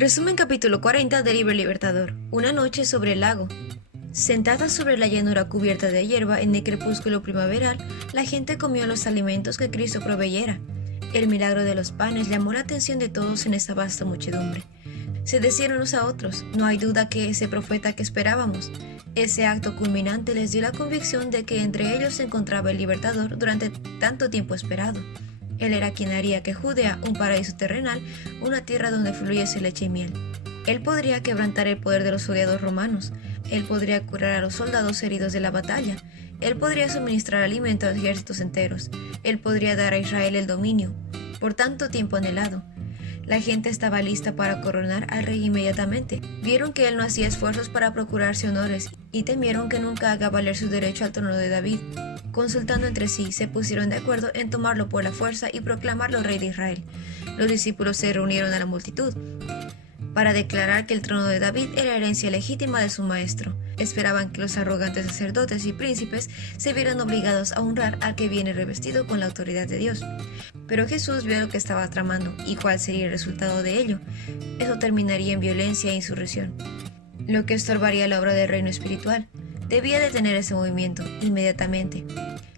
Resumen capítulo 40 del libro Libertador. Una noche sobre el lago. Sentada sobre la llanura cubierta de hierba en el crepúsculo primaveral, la gente comió los alimentos que Cristo proveyera. El milagro de los panes llamó la atención de todos en esa vasta muchedumbre. Se decían unos a otros: no hay duda que ese profeta que esperábamos. Ese acto culminante les dio la convicción de que entre ellos se encontraba el Libertador durante tanto tiempo esperado. Él era quien haría que Judea, un paraíso terrenal, una tierra donde fluyese leche y miel. Él podría quebrantar el poder de los odiados romanos. Él podría curar a los soldados heridos de la batalla. Él podría suministrar alimento a ejércitos enteros. Él podría dar a Israel el dominio, por tanto tiempo anhelado. La gente estaba lista para coronar al rey inmediatamente. Vieron que él no hacía esfuerzos para procurarse honores y temieron que nunca haga valer su derecho al trono de David. Consultando entre sí, se pusieron de acuerdo en tomarlo por la fuerza y proclamarlo rey de Israel. Los discípulos se reunieron a la multitud para declarar que el trono de David era herencia legítima de su maestro. Esperaban que los arrogantes sacerdotes y príncipes se vieran obligados a honrar al que viene revestido con la autoridad de Dios. Pero Jesús vio lo que estaba tramando y cuál sería el resultado de ello. Eso terminaría en violencia e insurrección, lo que estorbaría la obra del reino espiritual. Debía detener ese movimiento inmediatamente.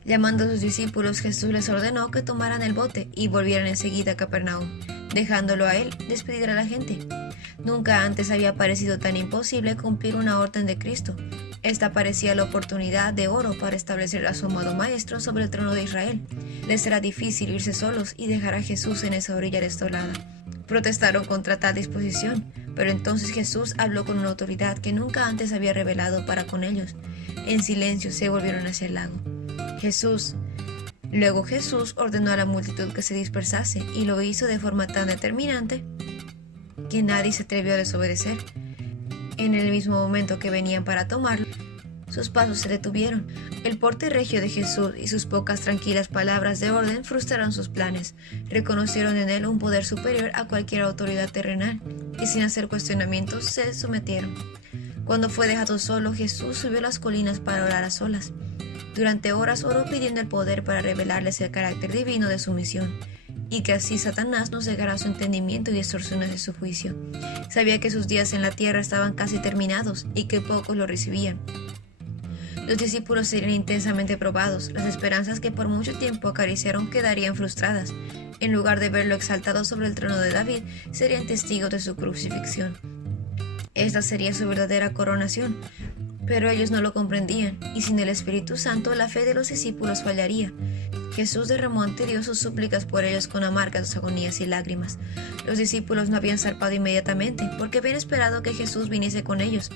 Llamando a sus discípulos, Jesús les ordenó que tomaran el bote y volvieran enseguida a Capernaum, dejándolo a él despedir a la gente. Nunca antes había parecido tan imposible cumplir una orden de Cristo. Esta parecía la oportunidad de oro para establecer a su amado Maestro sobre el trono de Israel. Les era difícil irse solos y dejar a Jesús en esa orilla desolada. Protestaron contra tal disposición, pero entonces Jesús habló con una autoridad que nunca antes había revelado para con ellos. En silencio se volvieron hacia el lago. Luego Jesús ordenó a la multitud que se dispersase, y lo hizo de forma tan determinante que nadie se atrevió a desobedecer. En el mismo momento que venían para tomarlo, sus pasos se detuvieron. El porte regio de Jesús y sus pocas tranquilas palabras de orden frustraron sus planes. Reconocieron en él un poder superior a cualquier autoridad terrenal, y sin hacer cuestionamientos se sometieron. Cuando fue dejado solo, Jesús subió a las colinas para orar a solas. Durante horas oró pidiendo el poder para revelarles el carácter divino de su misión, y que así Satanás no cegara su entendimiento y distorsionase su juicio. Sabía que sus días en la tierra estaban casi terminados y que pocos lo recibían. Los discípulos serían intensamente probados. Las esperanzas que por mucho tiempo acariciaron quedarían frustradas. En lugar de verlo exaltado sobre el trono de David, serían testigos de su crucifixión. Esta sería su verdadera coronación, pero ellos no lo comprendían, y sin el Espíritu Santo la fe de los discípulos fallaría. Jesús derramó ante Dios sus súplicas por ellos con amargas agonías y lágrimas. Los discípulos no habían zarpado inmediatamente, porque habían esperado que Jesús viniese con ellos.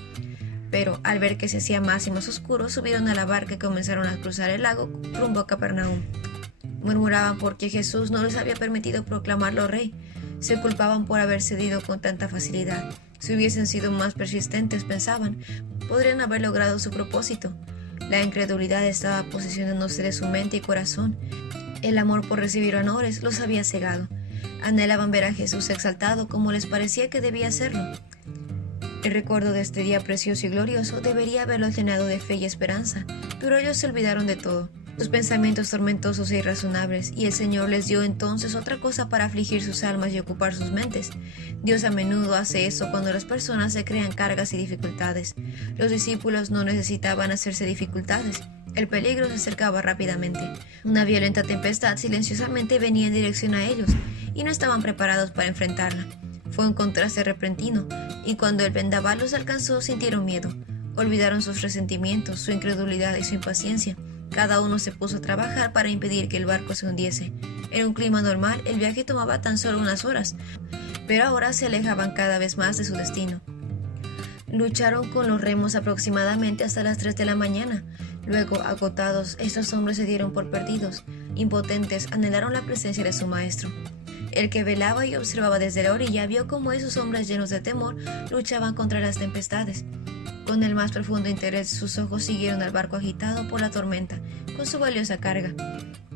Pero al ver que se hacía más y más oscuro, subieron a la barca y comenzaron a cruzar el lago rumbo a Capernaum. Murmuraban porque Jesús no les había permitido proclamarlo rey. Se culpaban por haber cedido con tanta facilidad. Si hubiesen sido más persistentes, pensaban, podrían haber logrado su propósito. La incredulidad estaba posicionándose de su mente y corazón. El amor por recibir honores los había cegado. Anhelaban ver a Jesús exaltado como les parecía que debía hacerlo. El recuerdo de este día precioso y glorioso debería haberlos llenado de fe y esperanza, pero ellos se olvidaron de todo. Sus pensamientos tormentosos e irrazonables, y el Señor les dio entonces otra cosa para afligir sus almas y ocupar sus mentes. Dios a menudo hace eso cuando las personas se crean cargas y dificultades. Los discípulos no necesitaban hacerse dificultades. El peligro se acercaba rápidamente. Una violenta tempestad silenciosamente venía en dirección a ellos, y no estaban preparados para enfrentarla. Fue un contraste repentino, y cuando el vendaval los alcanzó sintieron miedo. Olvidaron sus resentimientos, su incredulidad y su impaciencia. Cada uno se puso a trabajar para impedir que el barco se hundiese. En un clima normal, el viaje tomaba tan solo unas horas, pero ahora se alejaban cada vez más de su destino. Lucharon con los remos aproximadamente hasta las 3 de la mañana. Luego, agotados, estos hombres se dieron por perdidos. Impotentes, anhelaron la presencia de su maestro. El que velaba y observaba desde la orilla vio cómo esos hombres llenos de temor luchaban contra las tempestades. Con el más profundo interés, sus ojos siguieron al barco agitado por la tormenta, con su valiosa carga.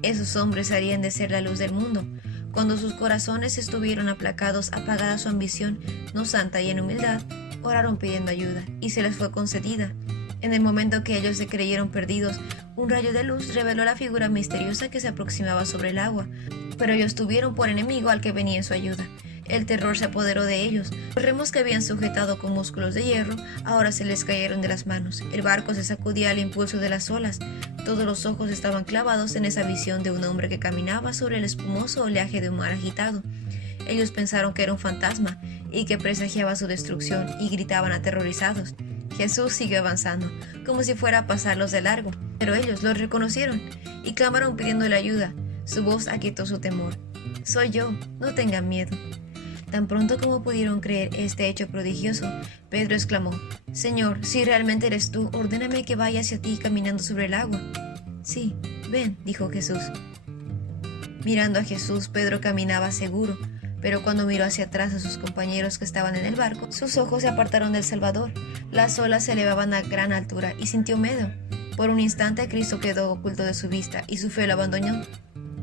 Esos hombres harían de ser la luz del mundo. Cuando sus corazones estuvieron aplacados, apagada su ambición, no santa y en humildad, oraron pidiendo ayuda, y se les fue concedida. En el momento que ellos se creyeron perdidos, un rayo de luz reveló la figura misteriosa que se aproximaba sobre el agua, pero ellos tuvieron por enemigo al que venía en su ayuda. El terror se apoderó de ellos. Los remos que habían sujetado con músculos de hierro ahora se les cayeron de las manos. El barco se sacudía al impulso de las olas. Todos los ojos estaban clavados en esa visión de un hombre que caminaba sobre el espumoso oleaje de un mar agitado. Ellos pensaron que era un fantasma y que presagiaba su destrucción y gritaban aterrorizados. Jesús siguió avanzando, como si fuera a pasarlos de largo, pero ellos lo reconocieron y clamaron pidiéndole ayuda. Su voz aquietó su temor. «Soy yo, no tengan miedo». Tan pronto como pudieron creer este hecho prodigioso, Pedro exclamó: «Señor, si realmente eres tú, ordéname que vaya hacia ti caminando sobre el agua». «Sí, ven», dijo Jesús. Mirando a Jesús, Pedro caminaba seguro, pero cuando miró hacia atrás a sus compañeros que estaban en el barco, sus ojos se apartaron del Salvador. Las olas se elevaban a gran altura y sintió miedo. Por un instante Cristo quedó oculto de su vista y su fe lo abandonó.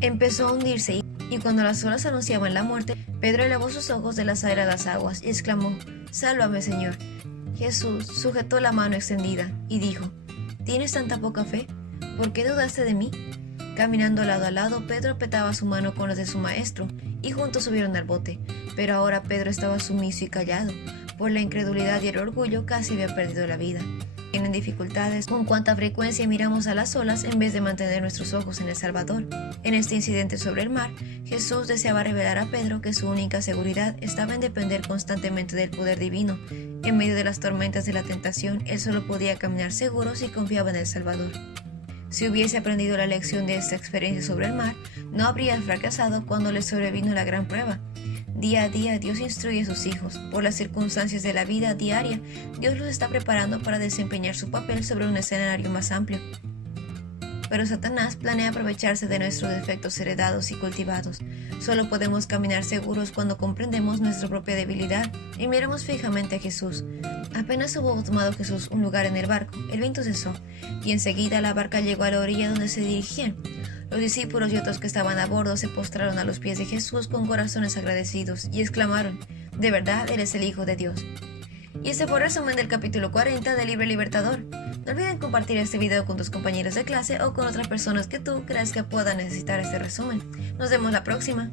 Empezó a hundirse y cuando las olas anunciaban la muerte, Pedro elevó sus ojos de las airadas aguas y exclamó: «Sálvame, Señor». Jesús sujetó la mano extendida y dijo: «¿Tienes tanta poca fe? ¿Por qué dudaste de mí?». Caminando lado a lado, Pedro apretaba su mano con las de su maestro y juntos subieron al bote. Pero ahora Pedro estaba sumiso y callado. Por la incredulidad y el orgullo casi había perdido la vida. Tienen dificultades con cuánta frecuencia miramos a las olas en vez de mantener nuestros ojos en el Salvador. En este incidente sobre el mar, Jesús deseaba revelar a Pedro que su única seguridad estaba en depender constantemente del poder divino. En medio de las tormentas de la tentación, él solo podía caminar seguro si confiaba en el Salvador. Si hubiese aprendido la lección de esta experiencia sobre el mar, no habría fracasado cuando le sobrevino la gran prueba. Día a día Dios instruye a sus hijos. Por las circunstancias de la vida diaria, Dios los está preparando para desempeñar su papel sobre un escenario más amplio. Pero Satanás planea aprovecharse de nuestros defectos heredados y cultivados. Solo podemos caminar seguros cuando comprendemos nuestra propia debilidad y miramos fijamente a Jesús. Apenas hubo tomado Jesús un lugar en el barco, el viento cesó, y enseguida la barca llegó a la orilla donde se dirigían. Los discípulos y otros que estaban a bordo se postraron a los pies de Jesús con corazones agradecidos y exclamaron: «De verdad eres el Hijo de Dios». Y este fue el resumen del capítulo 40 de Libre Libertador. No olviden compartir este video con tus compañeros de clase o con otras personas que tú creas que puedan necesitar este resumen. Nos vemos la próxima.